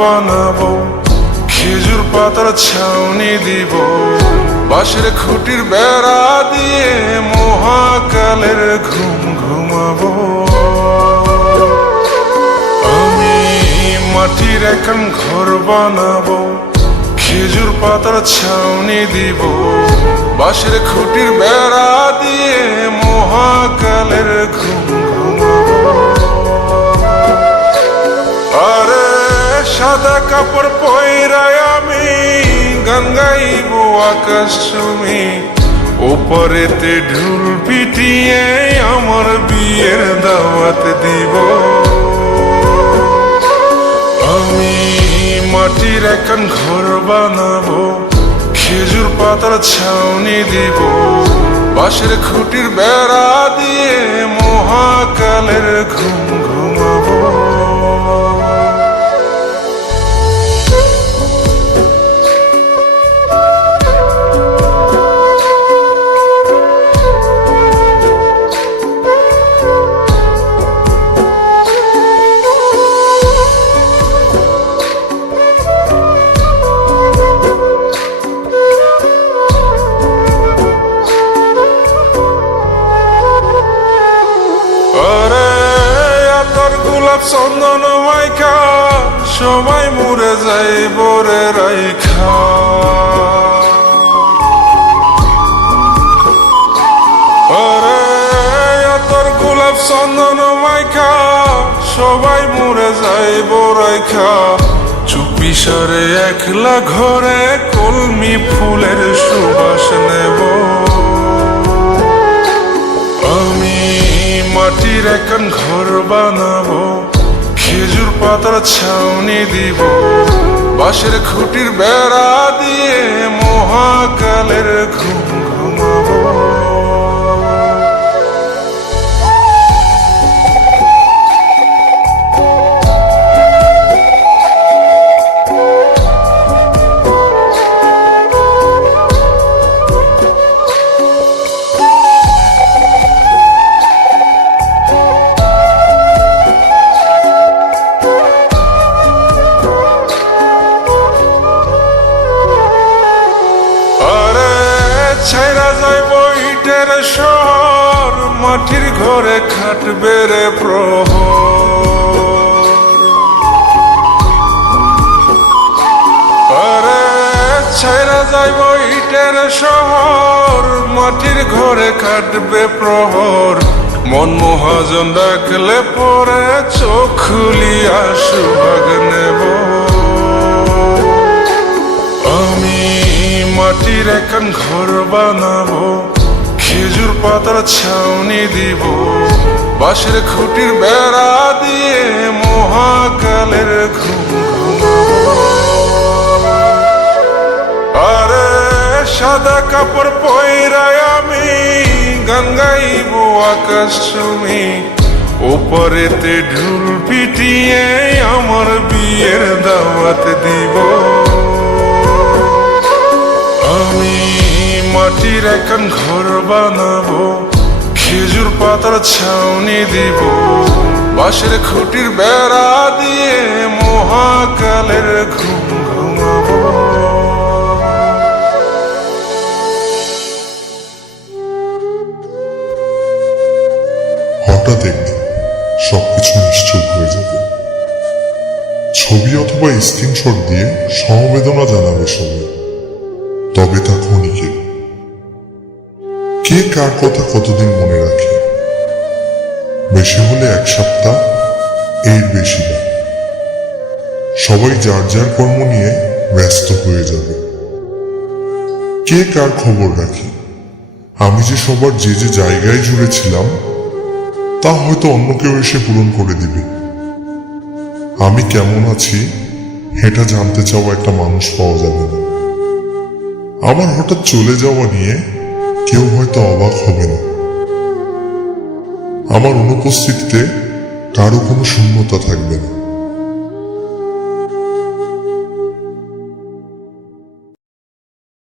বানাবো, খেজুর পাতার ছাউনি দিব, বাঁশের খুঁটির বেড়া দিয়ে মহাকালের ঘুম ঘুমাবো। আমি মাটির এখন ঘর বানাবো, খেজুর পাতার ছাউনি দিব, বাঁশের খুঁটির বেড়া দিয়ে মহাকালের ঘুম ঘুমাবো। আরে সাদা কাপড় পয়রায় আমি গান গাইব আকাশ চুমি, ওপরেতে ঢুল পিটিয়ে আমার বিয়ের দাওয়াত দিব। আমি মাটির এখন ঘর বানাবো, খেজুর পাতার ছাউনি দিব, বাঁশের খুঁটির বেড়া দিয়ে মহাকালের ঘুম ঘুমাবো। চন্দন মাইকা সবাই মরে যাই বরে রাইখা, আরে তোর গোলাপ চন্দন মাইকা সবাই মরে যাই বরাইখা, চুপি সারে একলা ঘরে কলমি ফুলের সুবাস নেব। আমি মাটির এখন ঘর বানাবো, খেজুর পাতার ছাউনি দিব, বাঁশের খুঁটির বেড়া দিয়ে মহাকালের ঘুম ঘুমাবো। ছাইরা যাইব ইটের শহর, মাটির ঘরে খাটবে রে প্রহর। আরে ছাইরা যাইব ইটের শহর, মাটির ঘরে খাটবে প্রহর। মন মহাজন ডাকলে পরে চোখ খুলিয়া সুভাগ নেব। আমি মাটির এখন ঘর বানাবো, খেজুর পাতার ছাউনি দিব, বাঁশের খুঁটির বেড়া দিয়ে মহাকালের ঘুম ঘুমাবো। আরে সাদা কাপড় পয়রায় আমি গান গাইব আকাশ চুমি, ওপরেতে ঢুল পিটিয়ে আমার বিয়ের দাওয়াত দিব। আমি মাটির এখন ঘর বানাবো, খেজুর পাতার ছাউনি দিব, বাঁশের খুঁটির বেড়া দিয়ে মহাকালের ঘুম ঘুমাবো। হঠাৎ একদিন সবকিছু নিশ্চুপ হয়ে যাবে। ছবি অথবা স্ক্রিনশট দিয়ে সমবেদনা জানাবে সবাই, তবে তা ক্ষণিকের। কে কার কথা কতদিন মনে রাখে? বেশি হলে এক সপ্তাহ, এর বেশি না। সবাই যার যার কর্ম নিয়ে ব্যস্ত হয়ে যাবে। কে কার খবর রাখে? আমি যে সবার যে যে জায়গায় জুড়ে ছিলাম তা হয়তো অন্য কেউ এসে পূরণ করে দিবে। আমি কেমন আছি এটা জানতে চাওয়া একটা মানুষ পাওয়া যাবে না। আমার হঠাৎ চলে যাওয়া নিয়ে কেউ হয়তো অবাক হবে না। আমার অনুপস্থিতিতে কারো কোনো শূন্যতা থাকবে না।